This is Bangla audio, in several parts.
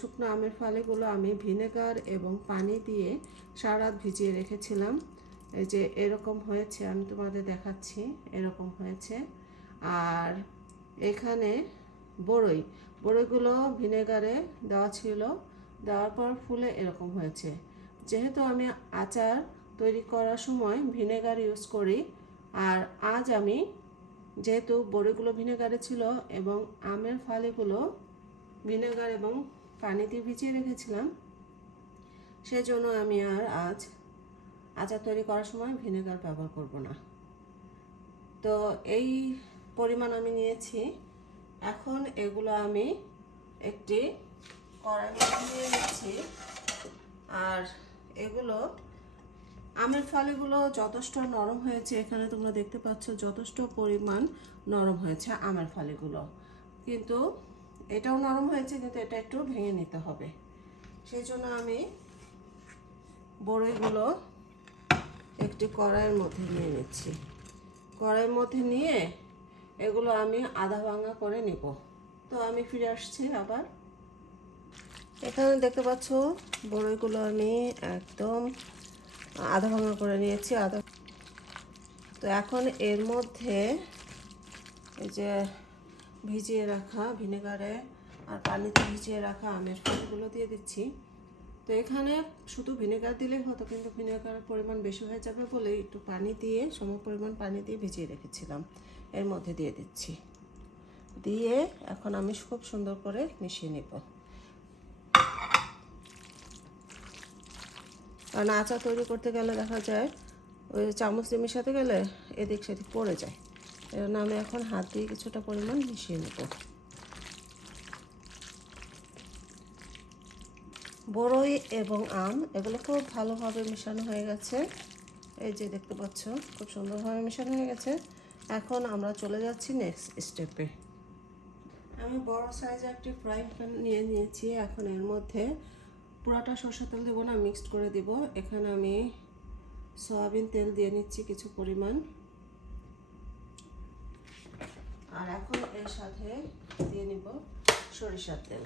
শুকনো আমের ফালিগুলো আমি ভিনেগার এবং পানি দিয়ে সারা রাত ভিজিয়ে রেখেছিলাম। এই যে এরকম হয়েছে, আমি তোমাদের দেখাচ্ছি, এরকম হয়েছে। আর এখানে বড়ইগুলো ভিনেগারে দেওয়া ছিল, দেওয়ার পর ফুলে এরকম হয়েছে। যেহেতু আমি আচার তৈরি করার সময় ভিনেগার ইউজ করি, আর আজ আমি যেহেতু বড়িগুলো ভিনেগারে ছিল এবং আমের ফালিগুলো ভিনেগার এবং পানিতে ভিজিয়ে রেখেছিলাম, সেজন্য আমি আর আজ আচার তৈরি করার সময় ভিনেগার ব্যবহার করব না। তো এই পরিমাণ আমি নিয়েছি। এখন এগুলো আমি একটি কড়াই মধ্যে নিয়ে নিচ্ছি। আর এগুলো আমের ফালিগুলো যথেষ্ট নরম হয়েছে, এখানে তোমরা দেখতে পাচ্ছ যথেষ্ট পরিমাণ নরম হয়েছে আমের ফালিগুলো, কিন্তু এটাও নরম হয়েছে, কিন্তু এটা একটু ভেঙে নিতে হবে। সেই জন্য আমি বড়ইগুলো একটি কড়াইয়ের মধ্যে নিয়ে নিচ্ছি। কড়াইয়ের মধ্যে নিয়ে এগুলো আমি আধা ভাঙা করে নিব। তো আমি ফিরে আসছি আবার। এখানে দেখতে পাচ্ছ বড়ইগুলো আমি একদম আধা ভাঙা করে নিয়েছি। তো এখন এর মধ্যে এই যে ভিজিয়ে রাখা ভিনেগারে আর পানিতে ভিজিয়ে রাখা আমের ফালিগুলো দিয়ে দিচ্ছি। তো এখানে শুধু ভিনেগার দিলেই হতো, কিন্তু ভিনেগারের পরিমাণ বেশি হয়ে যাবে বলে একটু পানি দিয়ে, সম পরিমাণ পানি দিয়ে ভিজিয়ে রেখেছিলাম, এর মধ্যে দিয়ে দিচ্ছি। দিয়ে এখন আমি খুব সুন্দর করে মিশিয়ে নেব। কারণ আচার তৈরি করতে গেলে দেখা যায় ওই চামচ দিয়ে মেশাতে গেলে এদিক সেদিক পড়ে যায়। এর জন্য আমি এখন হাত দিয়ে কিছুটা পরিমাণ মিশিয়ে নেব। বড়ই এবং আম এগুলো খুব ভালোভাবে মেশানো হয়ে গেছে। এই যে দেখতে পাচ্ছ খুব সুন্দরভাবে মেশানো হয়ে গেছে। এখন আমরা চলে যাচ্ছি নেক্সট স্টেপে। আমি বড় সাইজের একটি ফ্রাই প্যান নিয়ে নিয়েছি। এখন এর মধ্যে পুরাটা সরষের তেল দেবো না, মিক্সড করে দিব। এখানে আমি সয়াবিন তেল দিয়ে নিচ্ছি কিছু পরিমাণ। আর এখন এর সাথে দিয়ে নিব সরিষার তেল।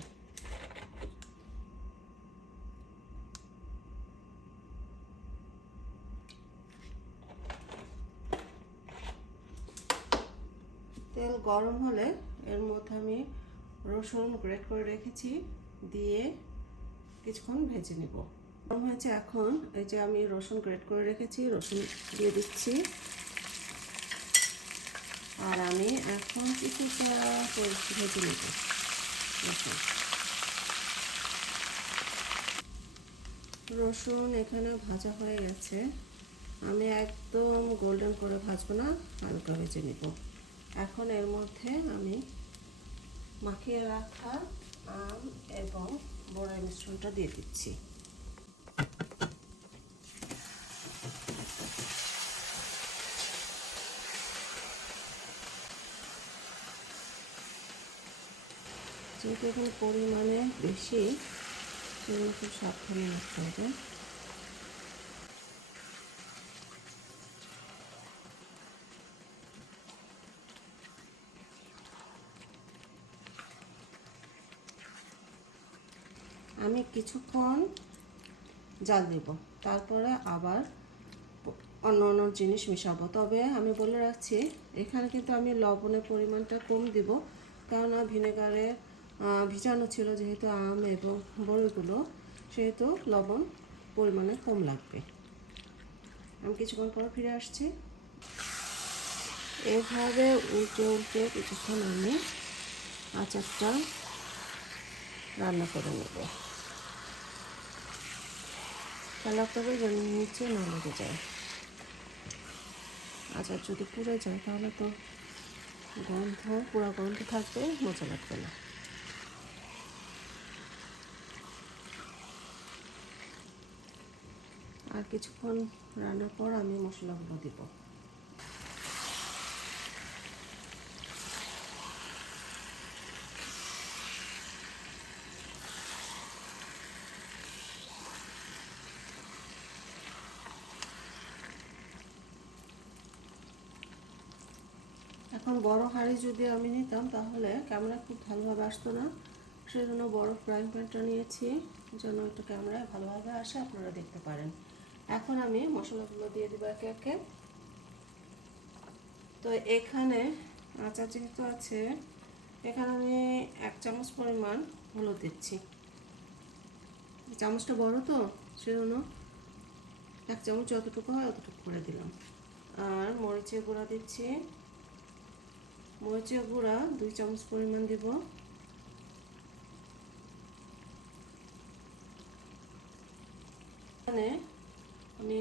তেল গরম হলে এর মধ্যে আমি রসুন গ্রেট করে রেখেছি দিয়ে কিছুক্ষণ ভেজে নেব। গরম হয়েছে, এখন এই যে আমি রসুন গ্রেট করে রেখেছি, রসুন দিয়ে দিচ্ছি। আর আমি এখন কিছুটা ভেজে নেব রসুন। এখানে ভাজা হয়ে গেছে, আমি একদম গোল্ডেন করে ভাজবো না, হালকা ভেজে নেব। এখন এর মধ্যে আমি মাখিয়ে রাখা আম এবং বড়ই মিশ্রণটা দিয়ে দিচ্ছি। যেহেতু এখানে পরিমাণে বেশি, সেগুলো খুব সাবধানে রাখতে হবে। আমি কিছুক্ষণ জাল দিব, তারপরে আবার অন্য অন্য জিনিস মিশাবো। তবে আমি বলে রাখছি, এখানে কিন্তু আমি লবণের পরিমাণটা কম দিব, কেননা ভিনেগারে ভিজানো ছিল যেহেতু আম এবং বড়িগুলো, সেহেতু লবণ পরিমাণে কম লাগবে। আমি কিছুক্ষণ পর ফিরে আসছি। এভাবে উল্টে উল্টে কিছুক্ষণ আমি আচারটা রান্না করে নেব। খেয়াল তবে যেন নিচে না লেগে যায়। আচার যদি পুড়ে যায় তাহলে তো পুরো গন্ধ থাকবে, মজা লাগবে না। আর কিছুক্ষণ রান্নার পর আমি মশলাগুলো দিব। এখন বড় হাঁড়ি যদি আমি নিতাম তাহলে ক্যামেরা খুব ভালোভাবে আসতো না, সেজন্য বড় ফ্রাইং প্যানটা নিয়েছি, যেন একটা ক্যামেরায় ভালোভাবে আসে, আপনারা দেখতে পারেন। এখন আমি মশলাগুলো দিয়ে দেবো একে একে। তো এখানে আচার যেহেতু আছে, এখানে আমি 1 চামচ পরিমাণ হলুদ দিচ্ছি। চামচটা বড় তো সেজন্য 1 চামচ যতটুকু হয় অতটুকু করে দিলাম। আর মরিচের গুঁড়া দিচ্ছি, মরিচের গুঁড়া 2 চামচ পরিমাণ দিব। এখানে আমি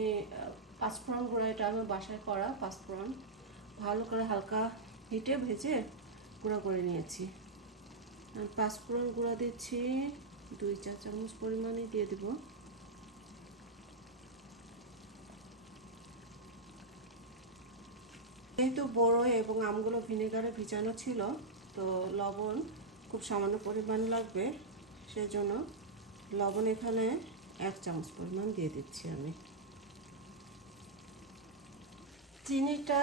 পাঁচফোড়ন গুঁড়া, এটা আমি বাসায় করা পাঁচফোড়ন, ভালো করে হালকা হিটে ভেজে গুঁড়া করে নিয়েছি। আর পাঁচফোড়ন গুঁড়া দিচ্ছি 2-4 চামচ পরিমাণই দিয়ে দেব। যেহেতু বড়ই এবং আমগুলো ভিনেগারে ভিজানো ছিল, তো লবণ খুব সামান্য পরিমাণ লাগবে, সেজন্য লবণ এখানে 1 চামচ পরিমাণ দিয়ে দিচ্ছি আমি। চিনিটা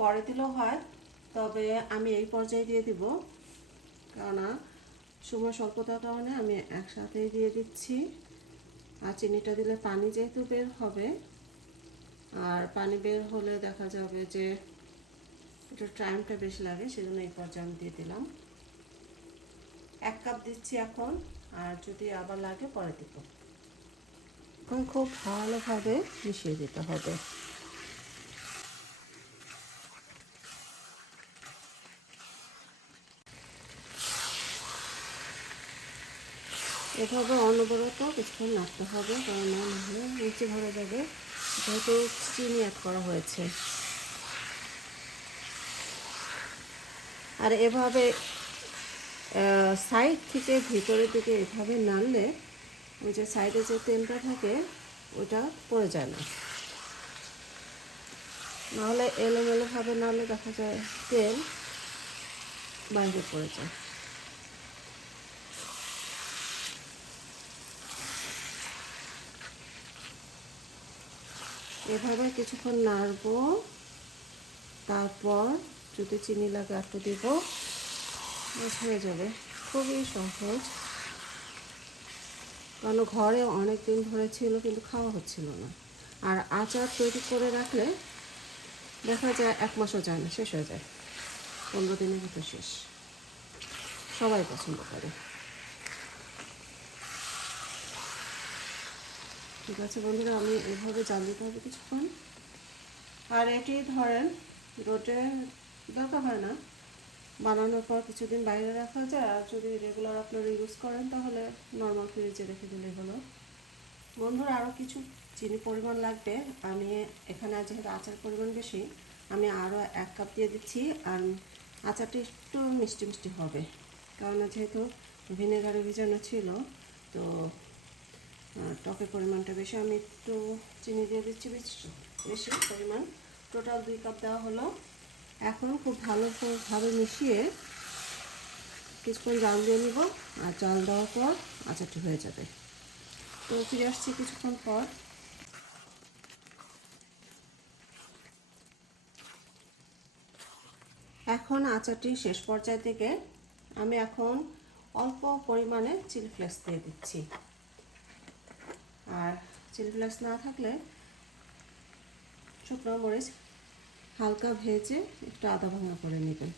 পরে দিলেও হয়, তবে আমি এই পর্যায়ে দিয়ে দিব, কেননা সময় স্বল্পতার কারণে আমি একসাথেই দিয়ে দিচ্ছি। আর চিনিটা দিলে পানি যেহেতু বের হবে, আর পানি বের হলে দেখা যাবে যে একটু টাইমটা বেশি লাগে, সেজন্য এই পর্যায়ে আমি দিয়ে দিলাম। 1 কাপ দিচ্ছি এখন, আর যদি আবার লাগে পরে দিব। এখন খুব ভালোভাবে মিশিয়ে দিতে হবে। এভাবে অনবরত কিছুক্ষণ নাড়তে হবে, কারণ না হলে নিচে ধরে যাবে, যেহেতু চিনি অ্যাড করা হয়েছে। আর এভাবে সাইড থেকে ভিতরের দিকে এভাবে নাড়লে ওই যে সাইডে যে তেলটা থাকে ওটা পড়ে যায় না, নাহলে এলোমেলোভাবে নাড়লে দেখা যায় তেল বাইরে পড়ে যায়। এভাবে কিছুক্ষণ নাড়বো, তারপর যদি চিনি লাগে একটু দিব, হয়ে যাবে। খুবই সহজ, কারণ ঘরে অনেক দিন ধরে ছিল কিন্তু খাওয়া হচ্ছিল না। আর আচার তৈরি করে রাখলে দেখা যায় 1 মাসও যায় না, শেষ হয়ে যায়, 15 দিনের ভিতর শেষ। সবাই পছন্দ করে। ঠিক আছে বন্ধুরা, আমি এভাবে জাল দিতে হবে কিছুক্ষণ। আর এটি ধরেন রোদে দরকার হয় না, বানানোর পর কিছুদিন বাইরে রাখা যায়। আর যদি রেগুলার আপনারা ইউজ করেন তাহলে নর্মাল ফ্রিজে রেখে দিলেই হলো। বন্ধুরা, আরও কিছু চিনি পরিমাণ লাগবে। আমি এখানে যেহেতু আচার পরিমাণ বেশি, আমি আরও 1 কাপ দিয়ে দিচ্ছি। আর আচারটি একটু মিষ্টি মিষ্টি হবে, কারণ যেহেতু ভিনেগারে ভিজানো ছিল, তো টকের পরিমাণটা বেশি। আমি একটু চিনি দিয়ে দিচ্ছি বেশি পরিমাণ, টোটাল 2 কাপ দেওয়া হলো। এখন খুব ভালোভাবে মিশিয়ে কিছুক্ষণ জাল দিয়ে নিব, আর জাল দেওয়ার পর আচারটি হয়ে যাবে। তো ফিরে আসছি কিছুক্ষণ পর। এখন আচারটি শেষ পর্যায়ে থেকে আমি এখন অল্প পরিমাণে চিলি ফ্লেক্স দিয়ে দিচ্ছি। আর চিলি ফ্লেক্স না থাকলে শুকনো মরিচ হালকা ভেজে একটু আদা ভাঙা করে নেবেন।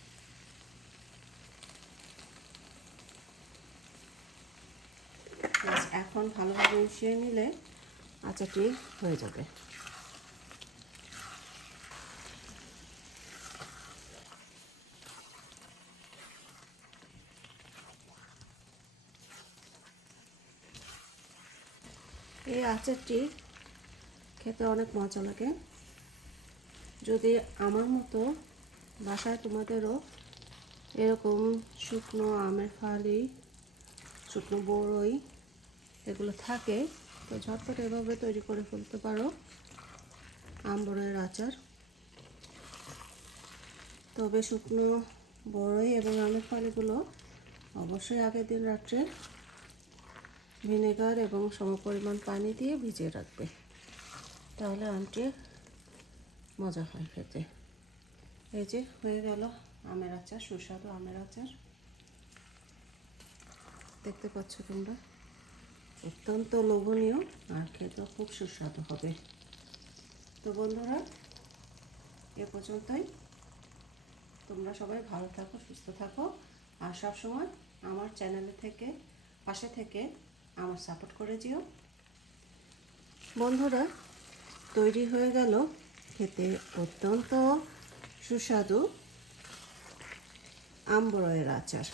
এখন ভালোভাবে মিশিয়ে নিলে আচারটি হয়ে যাবে। এই আচারটি খেতে অনেক মজা লাগে। যদি আমার মতো বাসায় তোমাদেরও এরকম শুকনো আমের ফালি, শুকনো বড়ই এগুলো থাকে, তো ঝটপট এভাবে তৈরি করে ফেলতে পারো আম বড়ইয়ের আচার। তবে শুকনো বড়ই এবং আমের ফালিগুলো অবশ্যই আগের দিন রাত্রে ভিনেগার এবং সমপরিমাণ পানি দিয়ে ভিজিয়ে রাখবে, তাহলে আমটি মজা হয় খেতে। এই যে হয়ে গেল আমের আচার, সুস্বাদু আমের আচার। দেখতে পাচ্ছ তোমরা, অত্যন্ত লোভনীয় আর খেতেও খুব সুস্বাদু হবে। তো বন্ধুরা, এ পর্যন্তই। তোমরা সবাই ভালো থাকো, সুস্থ থাকো, আর সবসময় আমার চ্যানেলে থেকে পাশে থেকে আমার সাপোর্ট করে যেও। বন্ধুরা, তৈরি হয়ে গেল খেতে অত্যন্ত সুস্বাদু আম বড়ইয়ের আচার।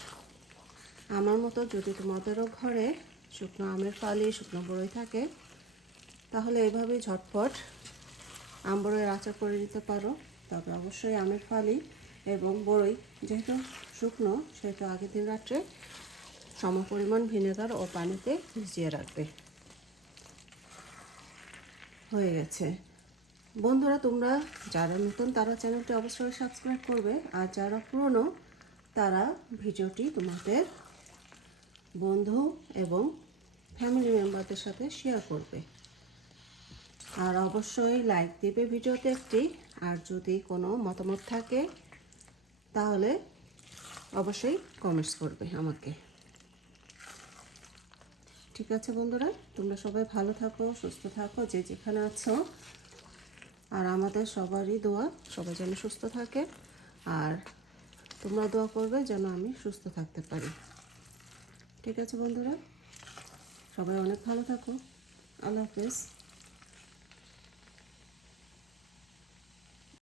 আমার মতো যদি তোমাদেরও ঘরে শুকনো আমের ফালি, শুকনো বড়ই থাকে, তাহলে এভাবে ঝটপট আম বড়ইয়ের আচার করে দিতে পারো। তবে অবশ্যই আমের ফালি এবং বড়ই যেহেতু শুকনো, সেহেতু আগের দিন রাত্রে সমপরিমাণ ভিনেগার ও পানিতে ভিজিয়ে রাখবে। হয়ে গেছে। বন্ধুরা, তোমরা যারা নতুন তারা চ্যানেলটি অবশ্যই সাবস্ক্রাইব করবে, আর যারা পুরনো তারা ভিডিওটি তোমাদের বন্ধু এবং ফ্যামিলি মেম্বারদের সাথে শেয়ার করবে। আর অবশ্যই লাইক দিবে ভিডিওতে একটি, আর যদি কোনো মতামত থাকে তাহলে অবশ্যই কমেন্টস করবে আমাকে। ঠিক আছে বন্ধুরা, তোমরা সবাই ভালো থাকো, সুস্থ থাকো যে যেখানে আছো। আর আমাদের সবারই দোয়া সবাই যেন সুস্থ থাকে, আর তোমরা দোয়া করবে যেন আমি সুস্থ থাকতে পারি। ঠিক আছে বন্ধুরা, সবাই অনেক ভালো থাকো। আল্লাহ হাফেজ।